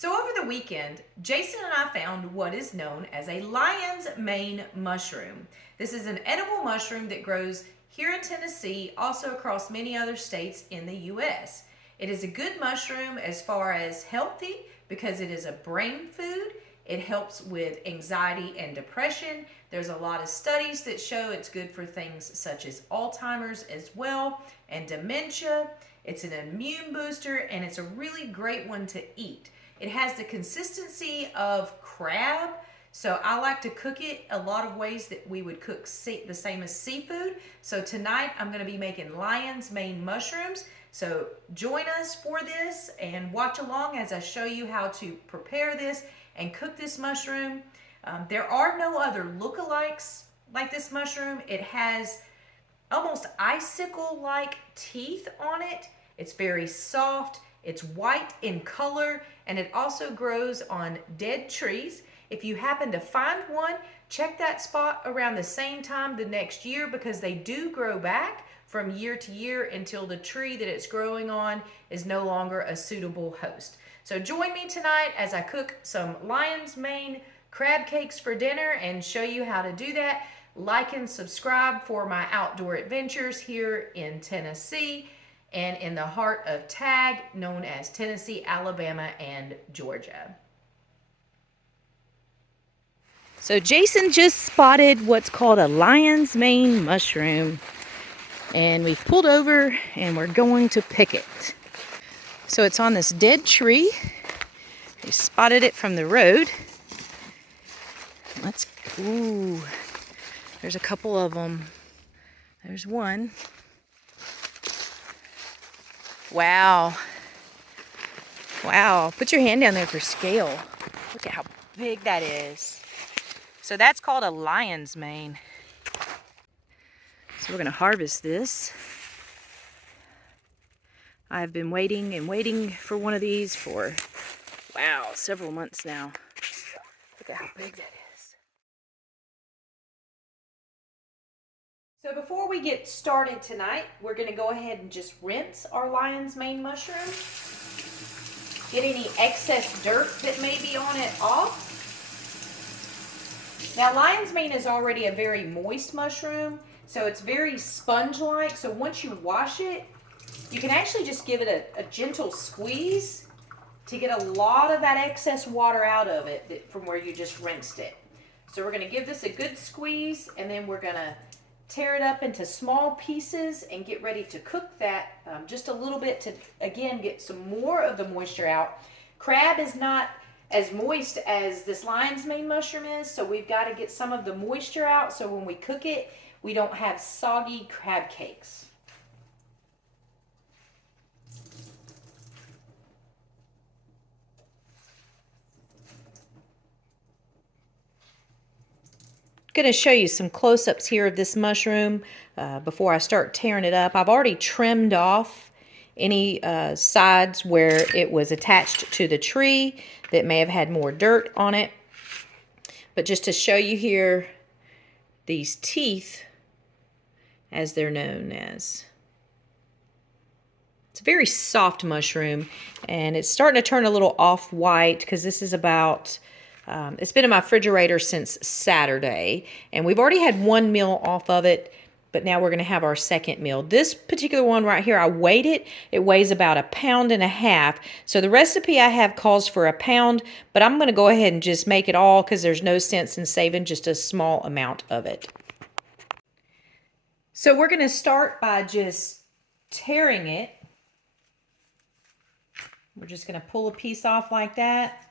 So over the weekend, Jason and I found what is known as a lion's mane mushroom. This is an edible mushroom that grows here in Tennessee, also across many other states in the U.S. It is a good mushroom as far as healthy because it is a brain food. It helps with anxiety and depression. There's a lot of studies that show it's good for things such as Alzheimer's as well and dementia. It's an immune booster and it's a really great one to eat. It has the consistency of crab, so I like to cook it a lot of ways that we would cook the same as seafood. So tonight I'm going to be making lion's mane mushrooms. So join us for this and watch along as I show you how to prepare this and cook this mushroom. There are no other lookalikes like this mushroom. It has almost icicle-like teeth on it. It's very soft. It's white in color, and it also grows on dead trees. If you happen to find one, check that spot around the same time the next year because they do grow back from year to year until the tree that it's growing on is no longer a suitable host. So join me tonight as I cook some lion's mane crab cakes for dinner and show you how to do that. Like and subscribe for my outdoor adventures here in Tennessee and in the heart of TAG, known as Tennessee, Alabama, and Georgia. So Jason just spotted what's called a lion's mane mushroom, and we've pulled over and we're going to pick it. So it's on this dead tree. We spotted it from the road. Ooh, there's a couple of them. There's one. Wow. Wow. Put your hand down there for scale. Look at how big that is. So that's called a lion's mane. So we're going to harvest this. I've been waiting and waiting for one of these for, wow, several months now. Look at how big that is. So before we get started tonight, we're going to go ahead and just rinse our lion's mane mushroom. Get any excess dirt that may be on it off. Now, lion's mane is already a very moist mushroom, so it's very sponge-like. So once you wash it, you can actually just give it a gentle squeeze to get a lot of that excess water out of it from where you just rinsed it. So we're going to give this a good squeeze, and then we're going to tear it up into small pieces and get ready to cook that just a little bit to, again, get some more of the moisture out. Crab is not as moist as this lion's mane mushroom is, so we've got to get some of the moisture out so when we cook it, we don't have soggy crab cakes. Going to show you some close-ups here of this mushroom before I start tearing it up. I've already trimmed off any sides where it was attached to the tree that may have had more dirt on it. But just to show you here, these teeth, as they're known as. It's a very soft mushroom, and it's starting to turn a little off-white because this is about... it's been in my refrigerator since Saturday, and we've already had one meal off of it, but now we're going to have our second meal. This particular one right here, I weighed it. It weighs about 1.5 pounds. So the recipe I have calls for 1 pound, but I'm going to go ahead and just make it all because there's no sense in saving just a small amount of it. So we're going to start by just tearing it. We're just going to pull a piece off like that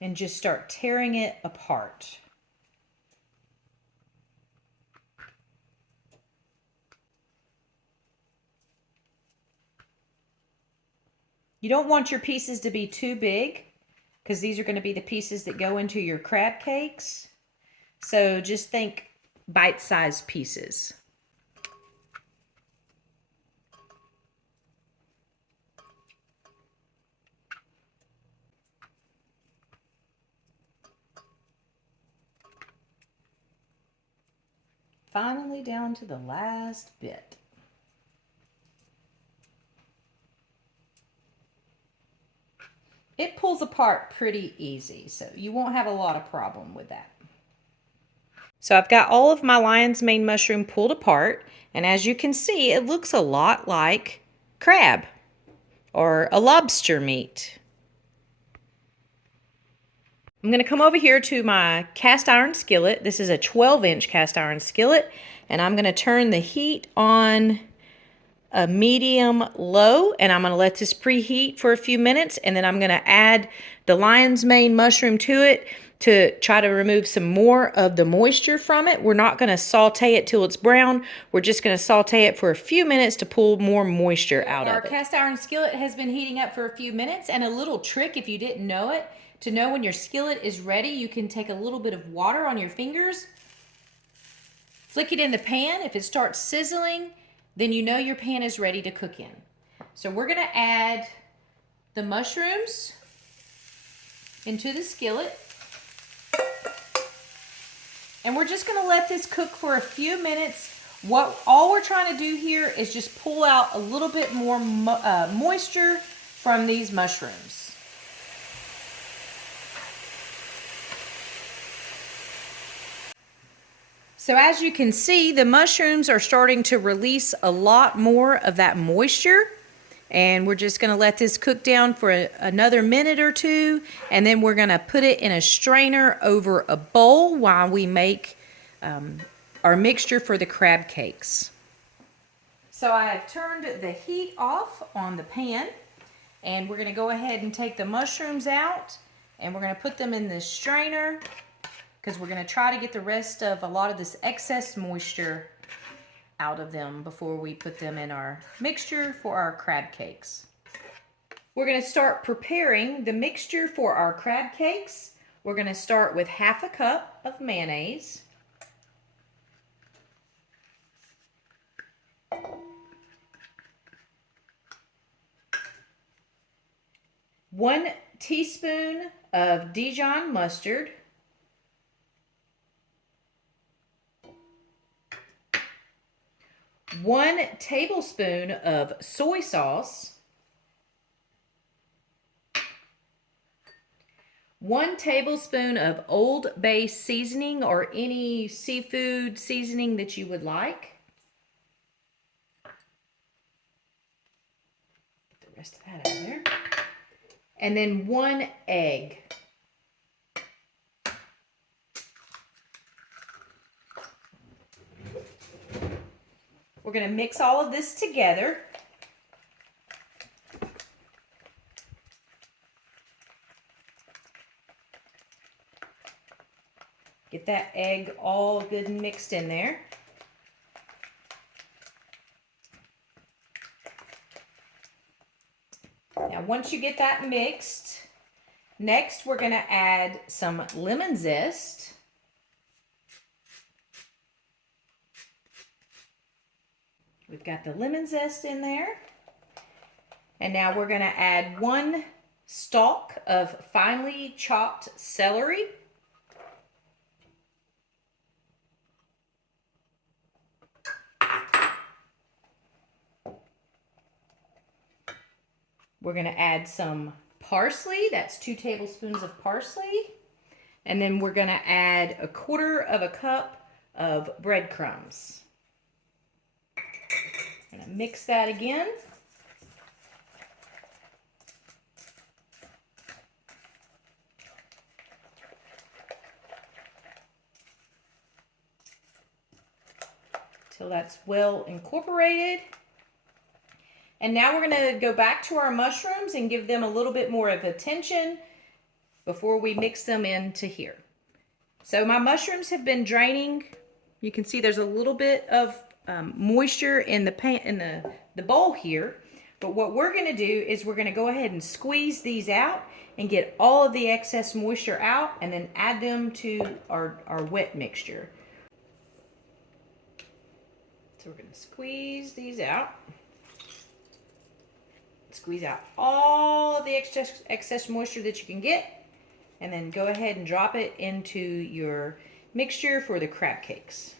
and just start tearing it apart. You don't want your pieces to be too big because these are going to be the pieces that go into your crab cakes. So just think bite-sized pieces. Finally down to the last bit. It pulls pulls apart pretty easy, so you won't have a lot of problem with that. So I've got all of my lion's mane mushroom pulled apart, and as you can see, it looks a lot like crab or a lobster meat. I'm going to come over here to my cast iron skillet. This is a 12-inch cast iron skillet, and I'm going to turn the heat on a medium low, and I'm going to let this preheat for a few minutes, and then I'm going to add the lion's mane mushroom to it to try to remove some more of the moisture from it. We're not going to saute it till it's brown. We're just going to saute it for a few minutes to pull more moisture out of it. Our cast iron skillet has been heating up for a few minutes, and a little trick if you didn't know it, to know when your skillet is ready, you can take a little bit of water on your fingers, flick it in the pan. If it starts sizzling, then you know your pan is ready to cook in. So we're going to add the mushrooms into the skillet. And we're just going to let this cook for a few minutes. All we're trying to do here is just pull out a little bit more moisture from these mushrooms. So as you can see, the mushrooms are starting to release a lot more of that moisture. And we're just going to let this cook down for another minute or two. And then we're going to put it in a strainer over a bowl while we make our mixture for the crab cakes. So I have turned the heat off on the pan. And we're going to go ahead and take the mushrooms out. And we're going to put them in this strainer, because we're going to try to get the rest of a lot of this excess moisture out of them before we put them in our mixture for our crab cakes. We're going to start preparing the mixture for our crab cakes. We're going to start with half a cup of mayonnaise, 1 teaspoon of Dijon mustard, 1 tablespoon of soy sauce, 1 tablespoon of Old Bay seasoning or any seafood seasoning that you would like. Get the rest of that out of there. And then 1 egg. We're going to mix all of this together. Get that egg all good and mixed in there. Now, once you get that mixed, next we're going to add some lemon zest. We've got the lemon zest in there. And now we're going to add 1 stalk of finely chopped celery. We're going to add some parsley. That's 2 tablespoons of parsley. And then we're going to add 1/4 cup of breadcrumbs. I'm going to mix that again. Till that's well incorporated. And now we're going to go back to our mushrooms and give them a little bit more of attention before we mix them into here. So my mushrooms have been draining. You can see there's a little bit of moisture in the bowl here. But what we're going to do is we're going to go ahead and squeeze these out and get all of the excess moisture out, and then add them to our wet mixture. So we're going to squeeze these out. Squeeze out all of the excess moisture that you can get, and then go ahead and drop it into your mixture for the crab cakes.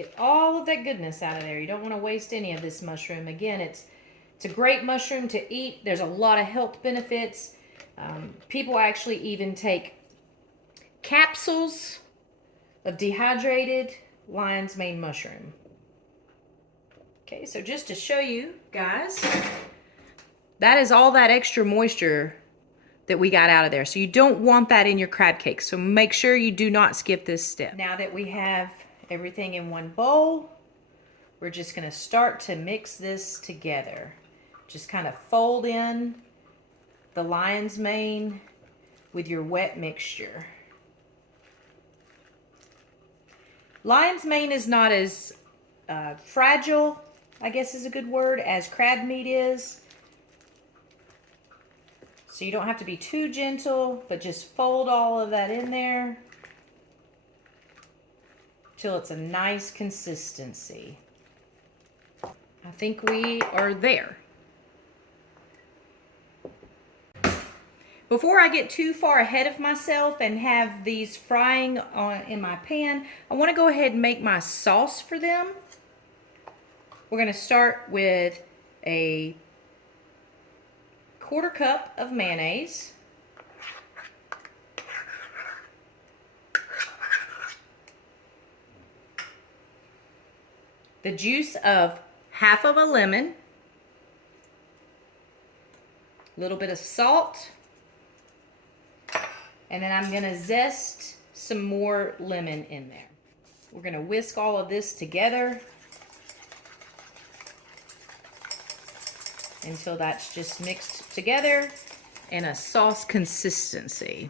Get all of that goodness out of there. You don't want to waste any of this mushroom. Again, it's a great mushroom to eat. There's a lot of health benefits. People actually even take capsules of dehydrated lion's mane mushroom. Okay, so just to show you guys, that is all that extra moisture that we got out of there. So you don't want that in your crab cake. So make sure you do not skip this step. Now that we have everything in one bowl, we're just gonna start to mix this together. Just kind of fold in the lion's mane with your wet mixture. Lion's mane is not as fragile, I guess is a good word, as crab meat is. So you don't have to be too gentle, but just fold all of that in there till it's a nice consistency. I think we are there. Before I get too far ahead of myself and have these frying in my pan, I want to go ahead and make my sauce for them. We're going to start with a 1/4 cup of mayonnaise. The juice of 1/2 of a lemon. A little bit of salt. And then I'm going to zest some more lemon in there. We're going to whisk all of this together until that's just mixed together in a sauce consistency.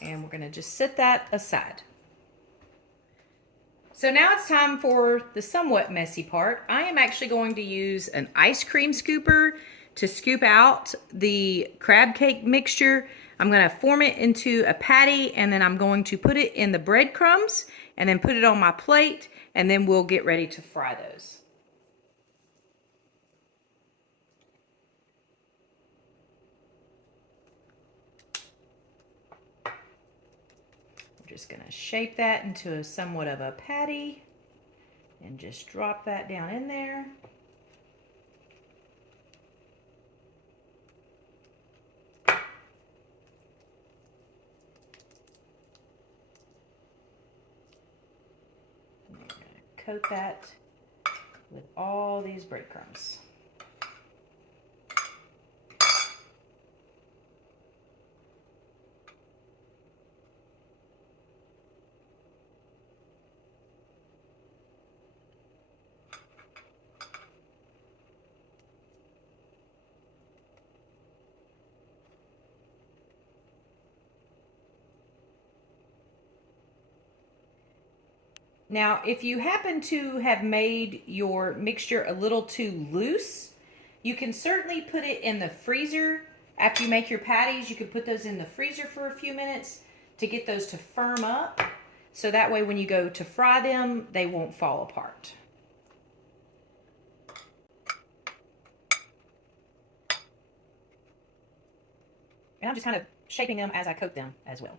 And we're going to just set that aside. So now it's time for the somewhat messy part. I am actually going to use an ice cream scooper to scoop out the crab cake mixture. I'm going to form it into a patty, and then I'm going to put it in the breadcrumbs and then put it on my plate, and then we'll get ready to fry those. Just going to shape that into a somewhat of a patty and just drop that down in there. And we're going to coat that with all these breadcrumbs. Now, if you happen to have made your mixture a little too loose, you can certainly put it in the freezer. After you make your patties, you can put those in the freezer for a few minutes to get those to firm up. So that way when you go to fry them, they won't fall apart. And I'm just kind of shaping them as I coat them as well.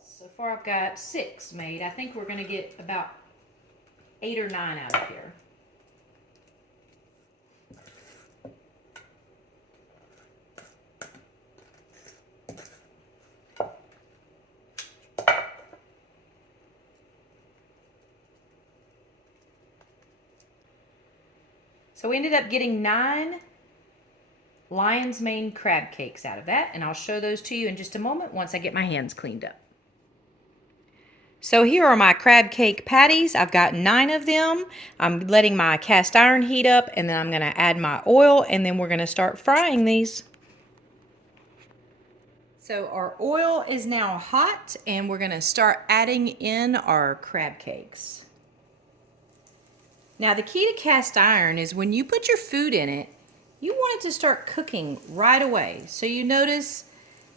So far I've got 6 made. I think we're going to get about 8 or 9 out of here. So we ended up getting 9 lion's mane crab cakes out of that, and I'll show those to you in just a moment once I get my hands cleaned up. So here are my crab cake patties. I've got 9 of them. I'm letting my cast iron heat up, and then I'm going to add my oil, and then we're going to start frying these. So our oil is now hot and we're gonna start adding in our crab cakes. Now the key to cast iron is when you put your food in it, you want it to start cooking right away. So you notice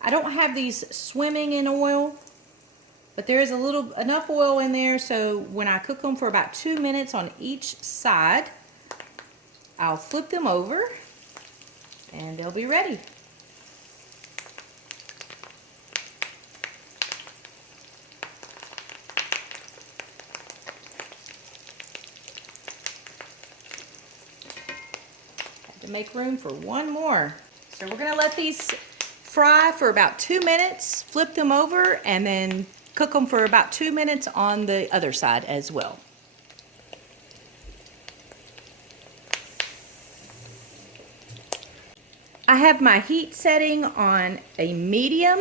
I don't have these swimming in oil, but there is enough oil in there so when I cook them for about 2 minutes on each side, I'll flip them over and they'll be ready. Have to make room for one more. So we're gonna let these fry for about 2 minutes, flip them over, and then cook them for about 2 minutes on the other side as well. I have my heat setting on a medium.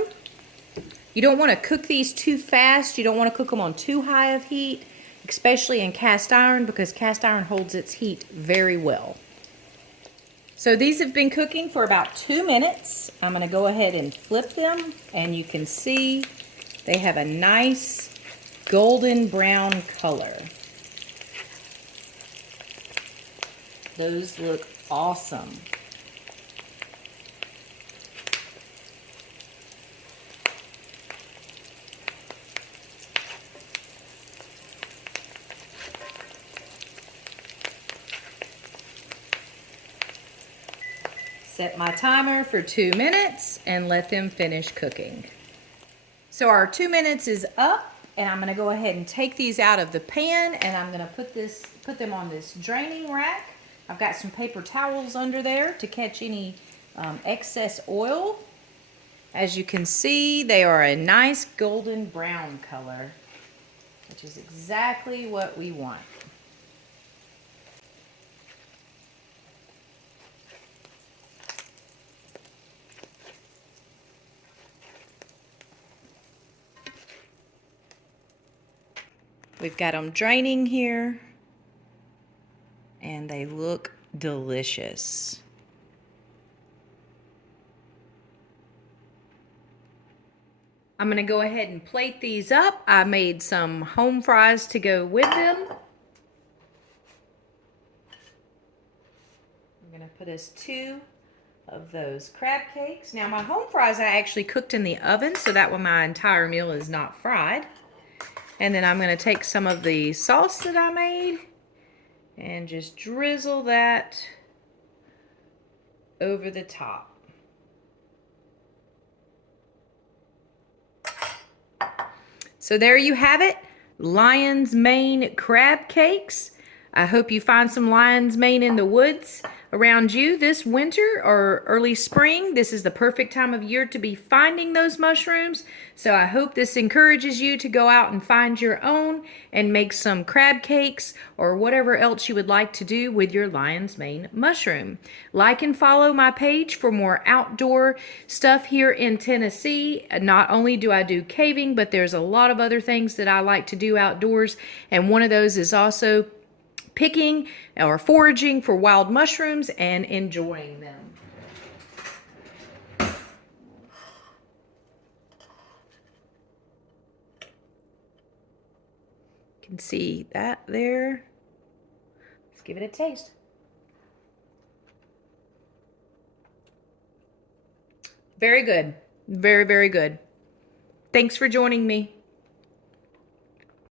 You don't want to cook these too fast. You don't want to cook them on too high of heat, especially in cast iron, because cast iron holds its heat very well. So these have been cooking for about 2 minutes. I'm going to go ahead and flip them, and you can see they have a nice golden brown color. Those look awesome. Set my timer for 2 minutes and let them finish cooking. So our 2 minutes is up, and I'm going to go ahead and take these out of the pan, and I'm going to put them on this draining rack. I've got some paper towels under there to catch any excess oil. As you can see, they are a nice golden brown color, which is exactly what we want. We've got them draining here, and they look delicious. I'm going to go ahead and plate these up. I made some home fries to go with them. I'm going to put us 2 of those crab cakes. Now my home fries I actually cooked in the oven, so that way my entire meal is not fried. And then I'm going to take some of the sauce that I made and just drizzle that over the top. So there you have it, Lion's Mane crab cakes. I hope you find some lion's mane in the woods around you this winter or early spring. This is the perfect time of year to be finding those mushrooms. So I hope this encourages you to go out and find your own and make some crab cakes or whatever else you would like to do with your lion's mane mushroom. Like and follow my page for more outdoor stuff here in Tennessee. Not only do I do caving, but there's a lot of other things that I like to do outdoors. And one of those is also picking or foraging for wild mushrooms and enjoying them. You can see that there. Let's give it a taste. Very good. Very, very good. Thanks for joining me.